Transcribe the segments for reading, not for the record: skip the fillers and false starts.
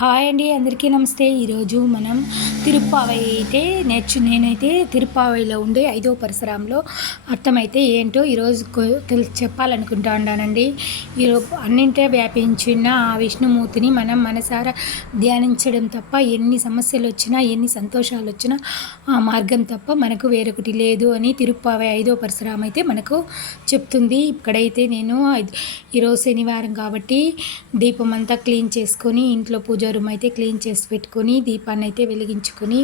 Hi అండి, అందరికీ నమస్తే. ఈరోజు మనం తిరుప్పావై అయితే నేనైతే తిరుప్పావైలో ఉండే 5వ పరిసరంలో అర్థమైతే ఏంటో ఈరోజు చెప్పాలనుకుంటా ఉన్నానండి. ఈరోజు అన్నింటే వ్యాపించిన ఆ విష్ణుమూర్తిని మనం మనసారా ధ్యానించడం తప్ప ఎన్ని సమస్యలు వచ్చినా ఎన్ని సంతోషాలు వచ్చినా ఆ మార్గం తప్ప మనకు వేరొకటి లేదు అని తిరుప్పావై 5వ పరిసరం అయితే మనకు చెప్తుంది. ఇక్కడైతే నేను ఈరోజు శనివారం కాబట్టి దీపం అంతా క్లీన్ చేసుకొని ఇంట్లో పూజ రూమ్ అయితే క్లీన్ చేసి పెట్టుకొని దీపాన్ని అయితే వెలిగించుకొని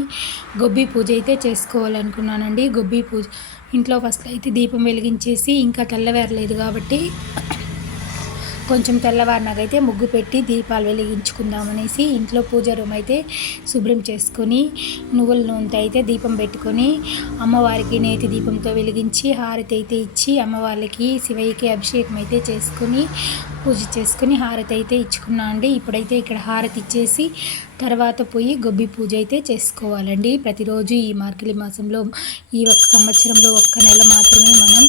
గొబ్బి పూజ అయితే చేసుకోవాలనుకున్నానండి. గొబ్బి పూజ ఇంట్లో ఫస్ట్ అయితే దీపం వెలిగించేసి ఇంకా తెల్లవారలేదు కాబట్టి కొంచెం తెల్లవారినాకైతే ముగ్గు పెట్టి దీపాలు వెలిగించుకుందామనేసి ఇంట్లో పూజ రూమ్ అయితే శుభ్రం చేసుకొని నువ్వుల నూనెతో అయితే దీపం పెట్టుకొని అమ్మవారికి నేతి దీపంతో వెలిగించి హారతి అయితే ఇచ్చి అమ్మవారికి శివయ్యకి అభిషేకం అయితే చేసుకొని పూజ చేసుకుని హారతి అయితే ఇచ్చుకున్నా అండి. ఇప్పుడైతే ఇక్కడ హారతి ఇచ్చేసి తర్వాత పోయి గొబ్బి పూజ అయితే చేసుకోవాలండి. ప్రతిరోజు ఈ మార్గళి మాసంలో ఈ ఒక్క సంవత్సరంలో ఒక్క నెల మాత్రమే మనం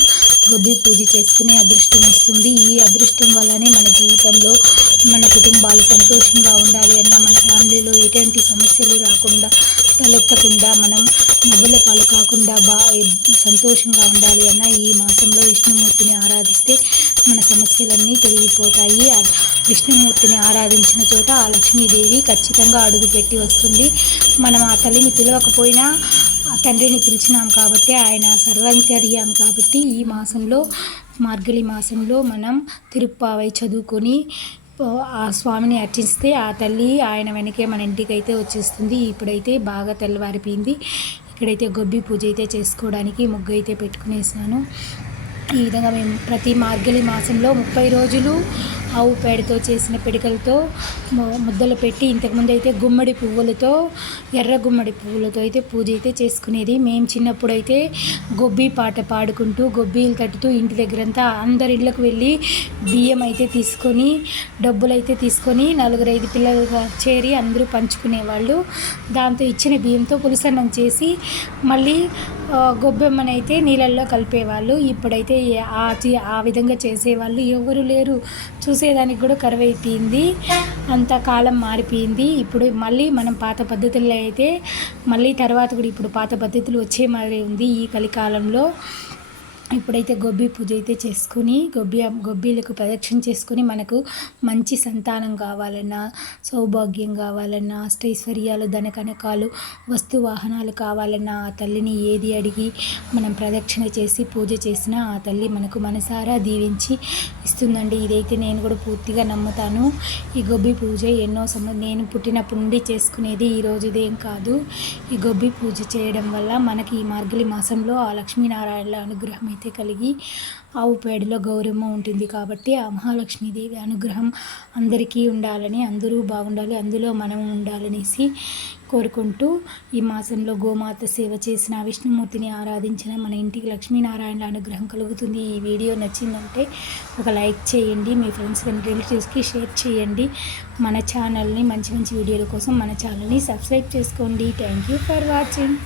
గొబ్బి పూజ చేసుకునే అదృష్టం వస్తుంది. ఈ అదృష్టం వల్లనే మన జీవితంలో మన కుటుంబాలు సంతోషంగా ఉండాలి అన్నా, మన ఫ్యామిలీలో ఎటువంటి సమస్యలు రాకుండా తలెత్తకుండా మనం నవ్వుల పాలు కాకుండా సంతోషంగా ఉండాలి అన్న ఈ మాసంలో విష్ణుమూర్తిని ఆరాధిస్తే మన సమస్యలన్నీ తొలగిపోతాయి. విష్ణుమూర్తిని ఆరాధించిన చోట ఆ లక్ష్మీదేవి ఖచ్చితంగా అడుగుపెట్టి వస్తుంది. మనం ఆ తల్లిని పిలవకపోయినా ఆ తండ్రిని పిలిచినాం కాబట్టి ఆయన సర్వాంతర్యాం కాబట్టి ఈ మాసంలో మార్గళి మాసంలో మనం తిరుప్పావై చదువుకొని ఆ స్వామిని అర్చిస్తే ఆ తల్లి ఆయన వెనకే మన ఇంటికి అయితే వచ్చేస్తుంది. ఇప్పుడైతే బాగా తెల్లవారిపోయింది. ఇక్కడైతే గొబ్బి పూజ అయితే చేసుకోవడానికి ముగ్గు అయితే పెట్టుకునేసాను. ఈ విధంగా మేము ప్రతి మార్గళి మాసంలో 30 రోజులు ఆవు పేడతో చేసిన పిడికలతో ముద్దలు పెట్టి ఇంతకుముందు అయితే గుమ్మడి పువ్వులతో ఎర్ర గుమ్మడి పువ్వులతో అయితే పూజ అయితే చేసుకునేది. మేము చిన్నప్పుడు అయితే గొబ్బి పాట పాడుకుంటూ గొబ్బీలు తట్టుతూ ఇంటి దగ్గరంతా అందరి ఇళ్ళకు వెళ్ళి బియ్యం అయితే తీసుకొని డబ్బులు అయితే తీసుకొని 4-5 పిల్లలుగా చేరి అందరూ పంచుకునేవాళ్ళు. దాంతో ఇచ్చిన బియ్యంతో పులుసన్నం చేసి మళ్ళీ గొబ్బెమ్మనైతే అయితే నీళ్ళల్లో కలిపేవాళ్ళు. ఇప్పుడైతే ఆ విధంగా చేసేవాళ్ళు ఎవరు లేరు, చూసేదానికి కూడా కరువైపోయింది. అంత కాలం మారిపోయింది. ఇప్పుడు మళ్ళీ మనం పాత పద్ధతుల్లో అయితే మళ్ళీ తర్వాత కూడా ఇప్పుడు పాత పద్ధతులు వచ్చే మాదిరి ఉంది ఈ కలికాలంలో. ఇప్పుడైతే గొబ్బి పూజ అయితే చేసుకుని గొబ్బీలకు ప్రదక్షిణ చేసుకుని మనకు మంచి సంతానం కావాలన్నా, సౌభాగ్యం కావాలన్నా, అష్టైశ్వర్యాలు, ధనకనకాలు, వస్తు వాహనాలు కావాలన్నా ఆ తల్లిని ఏది అడిగి మనం ప్రదక్షిణ చేసి పూజ చేసినా ఆ తల్లి మనకు మనసారా దీవించి ఇస్తుందండి. ఇదైతే నేను కూడా పూర్తిగా నమ్ముతాను. ఈ గొబ్బి పూజ నేను పుట్టినప్పటి నుండి చేసుకునేది, ఈ రోజుదేం కాదు. ఈ గొబ్బి పూజ చేయడం వల్ల మనకి ఈ మార్గళి మాసంలో ఆ లక్ష్మీనారాయణల అనుగ్రహం అయితే కలిగి ఆవు పేడలో గౌరమ్మ ఉంటుంది కాబట్టి ఆ మహాలక్ష్మీదేవి అనుగ్రహం అందరికీ ఉండాలని, అందరూ బాగుండాలి, అందులో మనం ఉండాలనేసి కోరుకుంటూ ఈ మాసంలో గోమాత సేవ చేసిన విష్ణుమూర్తిని ఆరాధించిన మన ఇంటికి లక్ష్మీనారాయణల అనుగ్రహం కలుగుతుంది. ఈ వీడియో నచ్చిందంటే ఒక లైక్ చేయండి, మీ ఫ్రెండ్స్ అండ్ రిలేటివ్స్కి షేర్ చేయండి. మన ఛానల్ని మంచి మంచి వీడియోల కోసం మన ఛానల్ని సబ్స్క్రైబ్ చేసుకోండి. Thank you for watching.